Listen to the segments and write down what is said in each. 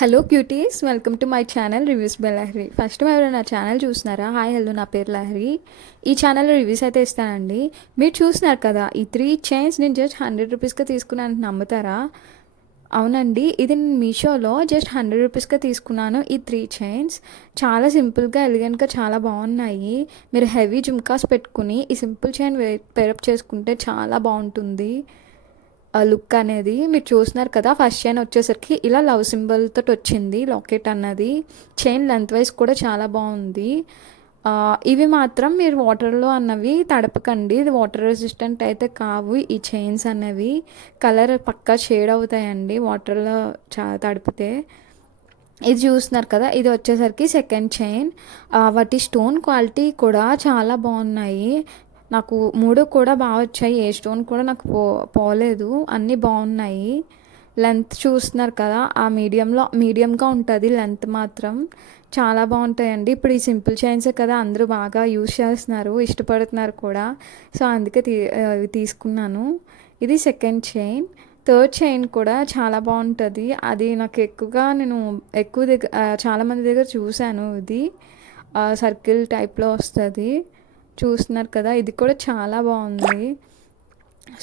Hello cuties, welcome to my channel reviews by Lahari. First time ఎవరైనా నా channel చూస్తున్నారా? Hi hello, నా పేరు లహరి. ఈ ఛానల్లో రివ్యూస్ అయితే ఇస్తానండి. మీరు చూస్తున్నారు కదా, ఈ 3 చైన్స్ నేను జస్ట్ 100 రూపీస్గా తీసుకున్నాను. నమ్ముతారా? అవునండి, ఇది నేను మీషోలో జస్ట్ 100 రూపీస్గా తీసుకున్నాను. ఈ 3 చైన్స్ చాలా సింపుల్గా, ఎలిగెంట్గా చాలా బాగున్నాయి. మీరు హెవీ జుమ్కాస్ పెట్టుకుని ఈ సింపుల్ చైన్ పేరప్ చేసుకుంటే చాలా బాగుంటుంది. లుక్ అనేది మీరు చూస్తున్నారు కదా. ఫస్ట్ చైన్ వచ్చేసరికి ఇలా లవ్ సింబల్ తోటి వచ్చింది లాకెట్ అన్నది. చైన్ లెంత్ వైజ్ కూడా చాలా బాగుంది. ఇవి మాత్రం మీరు వాటర్లో అన్నవి తడపకండి, ఇది వాటర్ రెసిస్టెంట్ అయితే కావు. ఈ చైన్స్ అనేవి కలర్ పక్కా షేడ్ అవుతాయండి వాటర్లో తడిపితే. ఇది చూస్తున్నారు కదా, ఇది వచ్చేసరికి సెకండ్ చైన్. వాటి స్టోన్ క్వాలిటీ కూడా చాలా బాగున్నాయి. నాకు 3 కూడా బాగా వచ్చాయి. ఏ స్టోన్ కూడా నాకు పోలేదు, అన్నీ బాగున్నాయి. లెంత్ చూస్తున్నారు కదా, ఆ మీడియంగా ఉంటుంది లెంత్ మాత్రం. చాలా బాగుంటాయండి. ఇప్పుడు ఈ సింపుల్ చైన్సే కదా అందరూ బాగా యూజ్ చేస్తున్నారు, ఇష్టపడుతున్నారు కూడా. సో అందుకే తీసుకున్నాను. ఇది సెకండ్ చైన్. థర్డ్ చైన్ కూడా చాలా బాగుంటుంది. అది నాకు ఎక్కువగా నేను ఎక్కువ దగ్గర చాలామంది దగ్గర చూశాను. ఇది సర్కిల్ టైప్లో వస్తుంది. చూస్తున్నారు కదా, ఇది కూడా చాలా బాగుంది.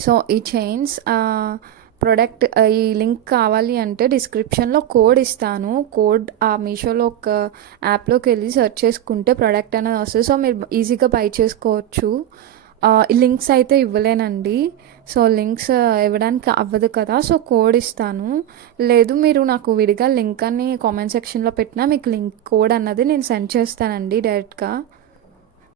సో ఈ చైన్స్ ప్రోడక్ట్ ఈ లింక్ కావాలి అంటే డిస్క్రిప్షన్లో కోడ్ ఇస్తాను. కోడ్ మీషోలో ఒక యాప్లోకి వెళ్ళి సెర్చ్ చేసుకుంటే ప్రోడక్ట్ అనేది వస్తుంది. సో మీరు ఈజీగా బై చేసుకోవచ్చు. లింక్స్ అయితే ఇవ్వలేనండి, సో లింక్స్ ఇవ్వడానికి అవ్వదు కదా. సో కోడ్ ఇస్తాను. లేదు మీరు నాకు విడిగా లింక్ అని కామెంట్ సెక్షన్లో పెట్టినా మీకు లింక్ కోడ్ అన్నది నేను సెండ్ చేస్తానండి డైరెక్ట్గా.